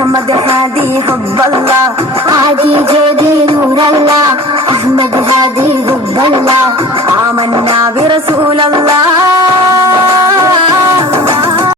Ahmed Hadi ഹുബ്ബല്ല Hadi ജദീ നൂറല്ല Ahmed Hadi ഹുബ്ബല്ല ആമന്നാ ബിറസൂ